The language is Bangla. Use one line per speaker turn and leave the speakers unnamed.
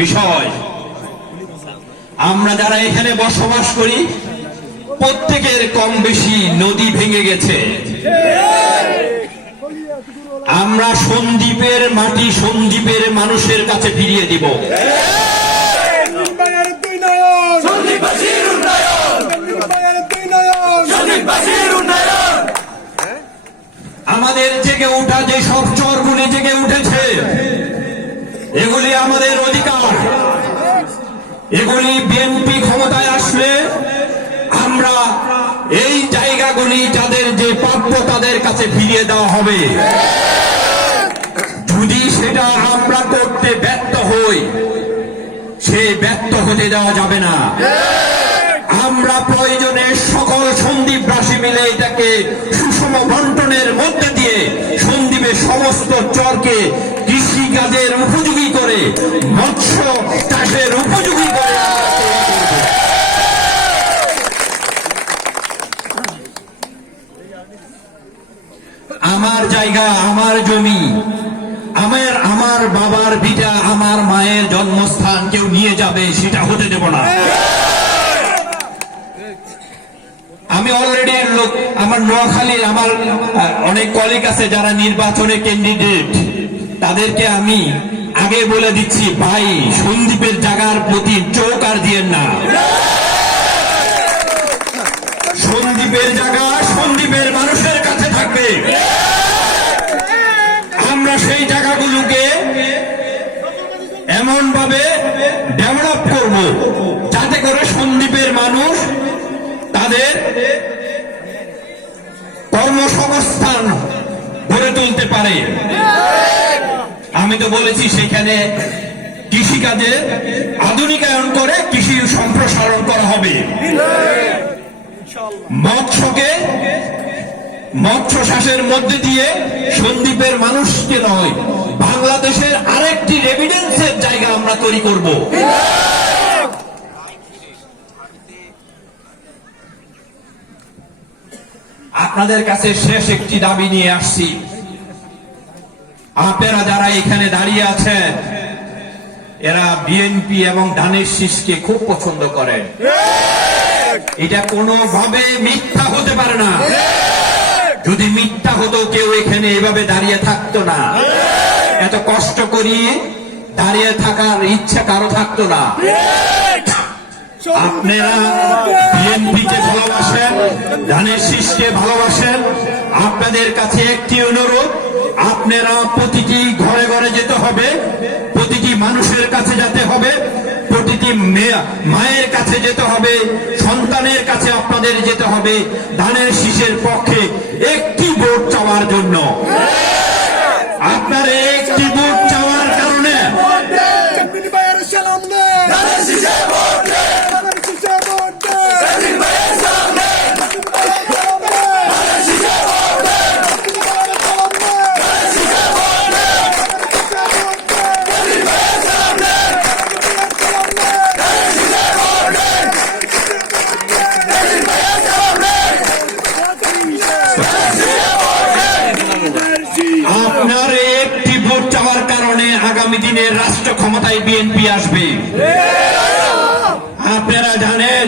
বিষয়। আমরা যারা এখানে বসবাস করি, প্রত্যেকের কম বেশি নদী ভেঙে গেছে। আমরা সন্দীপের মাটি সন্দীপের মানুষের কাছে ফিরিয়ে দিব। আমাদের জেগে ওঠা যে সব চরগুলি জেগে উঠেছে এগুলি আমাদের অধিকার। এগুলি বিএনপি ক্ষমতায় আসলে আমরা এই জায়গাগুলি যাদের যে প্রাপ্য তাদের কাছে ফিরিয়ে দেওয়া হবে। যদি সেটা আমরা করতে ব্যর্থ হই, সে ব্যর্থ হতে দেওয়া যাবে না। আমরা প্রয়োজনে সকল সন্দীপবাসী মিলে এটাকে সুষম বন্টনের মধ্যে দিয়ে সন্দীপের সমস্ত চরকে কৃষি কাজের উপযোগী করে, মৎস্য চাষের উপযোগী করে আমরা জায়গা, আমার জমি, আমার আমার বাবার ভিটা আমার মায়ের জন্মস্থান কেউ নিয়ে যাবে, সেটা হতে দেব না। আমি অলরেডি লোক, আমার নোয়াখালীর, আমার অনেক কলিগ আছে যারা নির্বাচনে ক্যান্ডিডেট তাদেরকে আমি আগে বলে দিচ্ছি, ভাই, সন্দীপের জায়গার প্রতি চোখ আর দিয়েন না। সন্দীপের জায়গা সন্দীপের মানুষের কাছে থাকবে। আমরা সেই জায়গাগুলোকে এমন ভাবে ডেভেলপ করব, যাতে করে সন্দীপের মানুষ তাদের কর্মসংস্থান গড়ে তুলতে পারে। আমি তো বলেছি সেখানে কৃষিকাজে আধুনিকায়ন করে কৃষি সম্প্রসারণ করা হবে। মৎস্যকে মৎস্য চাষের মধ্যে দিয়ে সন্দীপের মানুষকে নয়, বাংলাদেশের আরেকটি রেভিডেন্সের জায়গা আমরা তৈরি করব। আপনাদের কাছে শেষ একটি দাবি নিয়ে আসছি। আপনারা যারা এখানে দাঁড়িয়ে আছেন, এরা বিএনপি এবং ধানের শীষকে খুব পছন্দ করেন। এটা কোনোভাবে মিথ্যা হতে পারে না। যদি মিথ্যা হতো, কেউ এখানে এভাবে দাঁড়িয়ে থাকতো না। এত কষ্ট করি দাঁড়িয়ে থাকার ইচ্ছা কারও থাকতো না। আপনারা বিএনপি কে ভালোবাসেন ধানের শীষকে ভালোবাসেন, আপনাদের কাছে একটি অনুরোধ আপনারা প্রতিটি ঘরে ঘরে যেতে হবে, প্রতিটি মানুষের কাছে যেতে হবে, প্রতিটি মেয়ে- মায়ের কাছে যেতে হবে, সন্তানের কাছে আপনাদের যেতে হবে, ধানের শীষের পক্ষে একটি ভোট চাওয়ার জন্য। আপনার একটি ভোট চাওয়ার কারণে
চাকরি বাইরে সালাম নে
ধানের শীষে ভোট দে
আমার শিশে ভোট দে
চাকরি বাইরে সালাম দে
সালাম নে
ধানের শীষে ভোট দে
সালাম নে
ধানের শীষে ভোট দে চাকরি বাইরে সালাম দে
সালাম নে
ধানের শীষে ভোট দে চাকরি বাইরে সালাম দে
আপনার একটি ভোট চাওয়ার কারণে আগামী দিনে রাষ্ট্র ক্ষমতায় বিএনপি আসবে। আপনারা জানেন